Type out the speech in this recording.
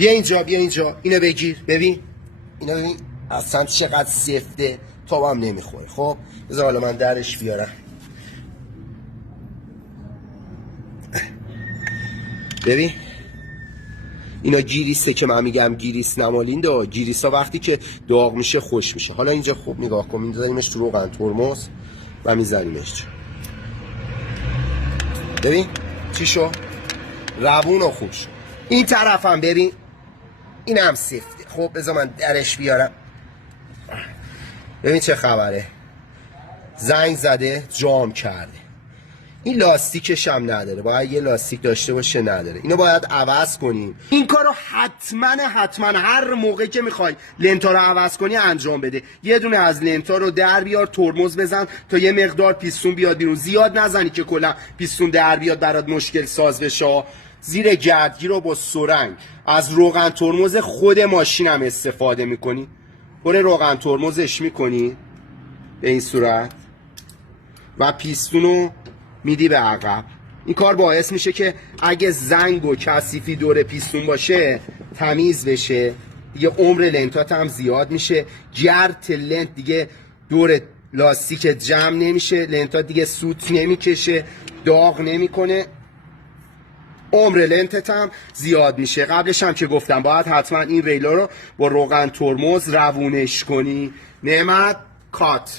بیا اینجا بیا اینجا، اینو بگیر ببین، اینو ببین اصلا چقدر سفته، تا هم نمیخوره. خب بذار حالا من درش بیارم. ببین اینا گیریسته که من میگم گیریس نمالینده. گیریس ها وقتی که داغ میشه خوش میشه. حالا اینجا خوب نگاه کن، میذاریمش تو روغن ترمز و میزنیمش. ببین چی شو؟ روون و خوب شو. این طرف هم ببین، این هم سفته. خب بذار من درش بیارم. ببین چه خبره، زنگ زده جام کرده. این لاستیکش هم نداره، باید یه لاستیک داشته باشه، نداره. اینو باید عوض کنیم. این کارو حتما هر موقع که میخوای لنتا رو عوض کنی انجام بده. یه دونه از لنتا رو در بیار، ترمز بزن تا یه مقدار پیستون بیاد بیرون. زیاد نزنی که کلا پیستون در بیاد برات مشکل ساز بشه. زیر گردگیر رو با سرنگ از روغن ترمز خود ماشین هم استفاده میکنی. برای روغن ترمزش میکنی به این صورت و پیستونو میدی به عقب. این کار باعث میشه که اگه زنگ و کثیفی دور پیستون باشه تمیز بشه. دیگه عمر لنتات هم زیاد میشه. گرد لنت دیگه دور لاستیک جمع نمیشه، لنتات دیگه سوت نمیکشه، داغ نمیکنه، عمر لنتت هم زیاد میشه. قبلش هم که گفتم باید حتما این ریلا رو با روغن ترمز روونش کنی. نعمت کات.